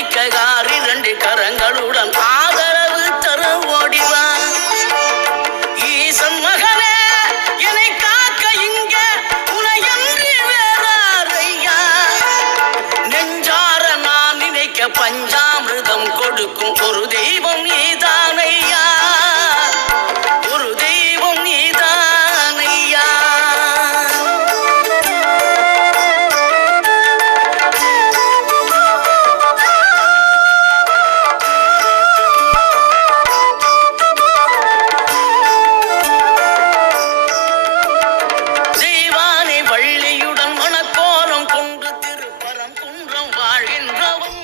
மிக்க இரண்டு கரங்களுடன் ஆதரவு தர ஓடிவா. ஈசன் மகனே என்னை காக்க இங்க உனையன்றி வேறாரையா. நெஞ்சார நான் நினைக்க பஞ்சாமிர்தம் கொடுக்கும் ஒரு தெய்வம் நீதானையா. ஒரு தெய்வம் நீதானையா. தெய்வானை வள்ளியுடன் மணக்கோலம் கொண்டு திருப்பரம் குன்றம் வாழ்கின்றவன்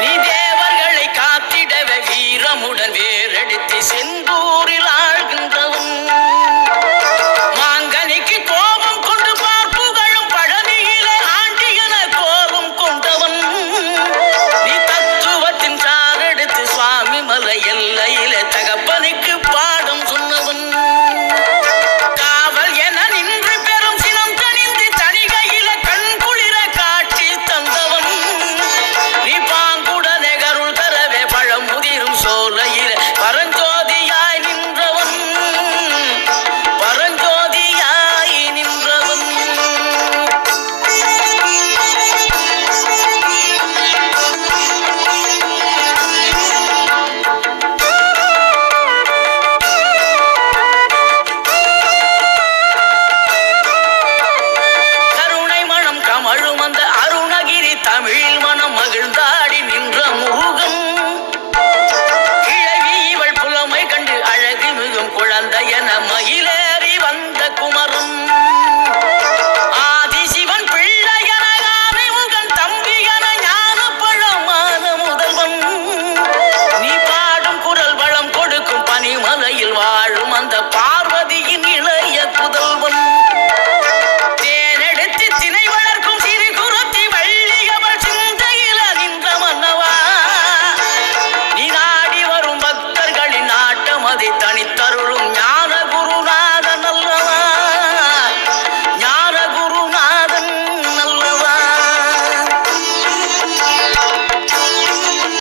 நீ. தேவர்களை காத்திடவே வீரமுடன் வேறெடுத்து சென்று